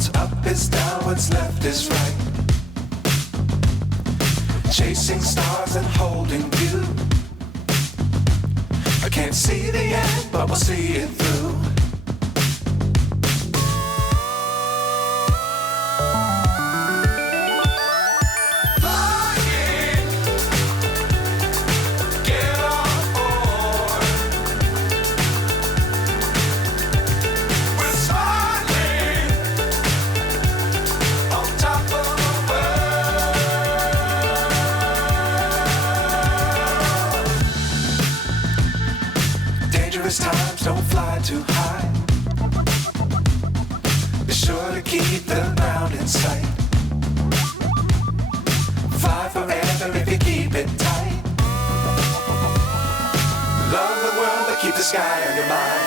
What's up is down, what's left is right. Chasing stars and holding you. I can't see the end, but we'll see it through. Times don't fly too high. Be sure to keep the ground in sight. Fly forever if you keep it tight. Love the world but keep the sky on your mind.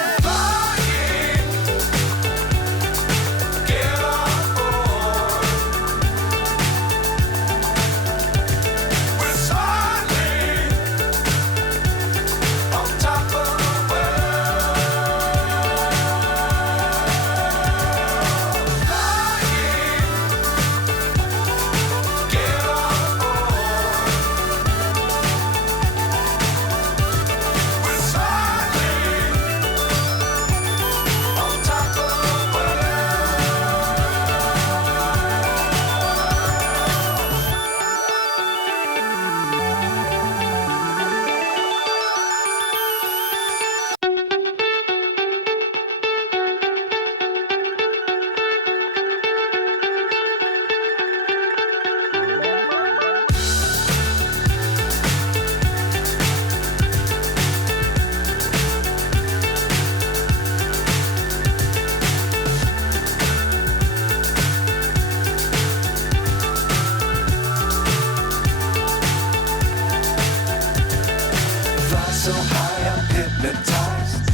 So high I'm hypnotized.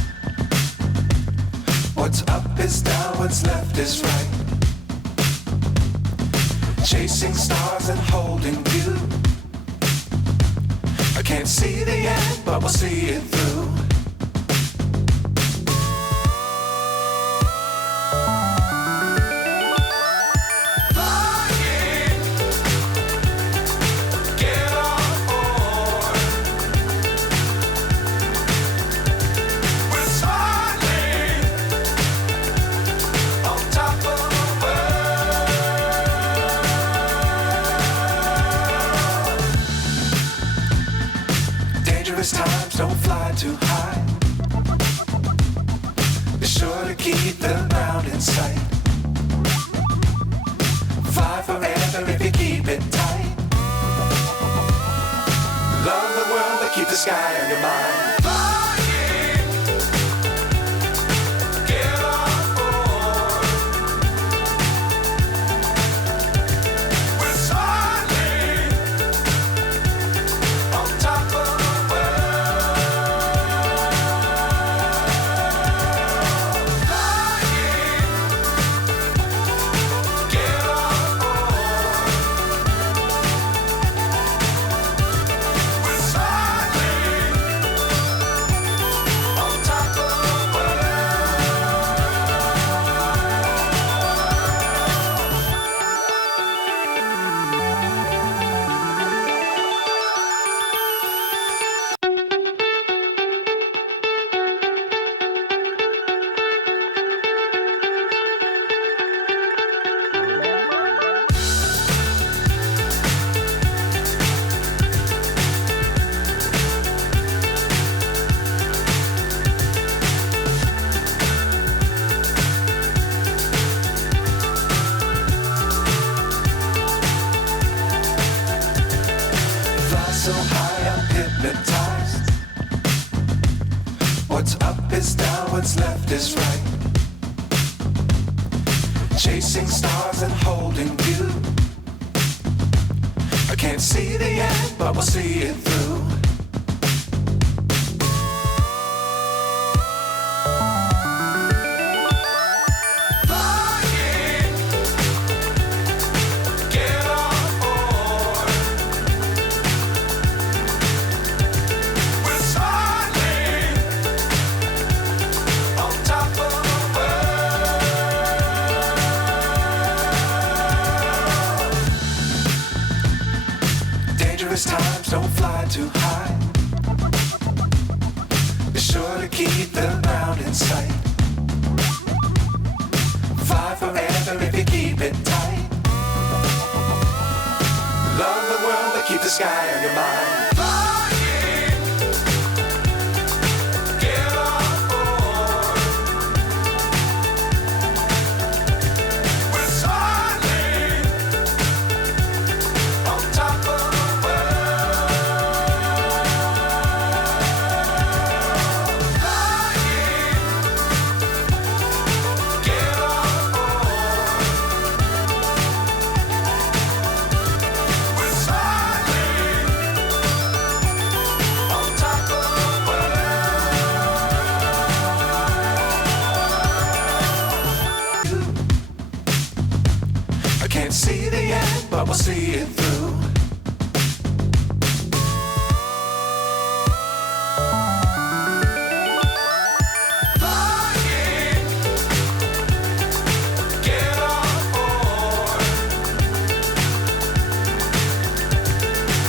What's up is down, what's left is right. Chasing stars and holding you. I can't see the end, but we'll see it through. Times don't fly too high. Be sure to keep the ground in sight. Fly forever if you keep it tight. Love the world but keep the sky on your mind. So high I'm hypnotized. What's up is down, what's left is right. Chasing stars and holding you. I can't see the end, but we'll see it through. Dangerous times, don't fly too high. Be sure to keep the ground in sight. Fly forever if you keep it tight. Love the world, but keep the sky on your mind. Can't see the end, but we'll see it through. Flying, get on board.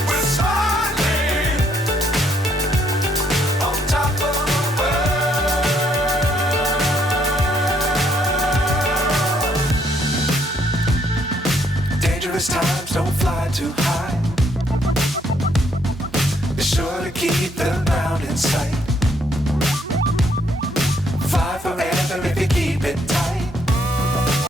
We're soaring on top of the world. Dangerous times, don't fly too high. Be sure to keep the ground in sight.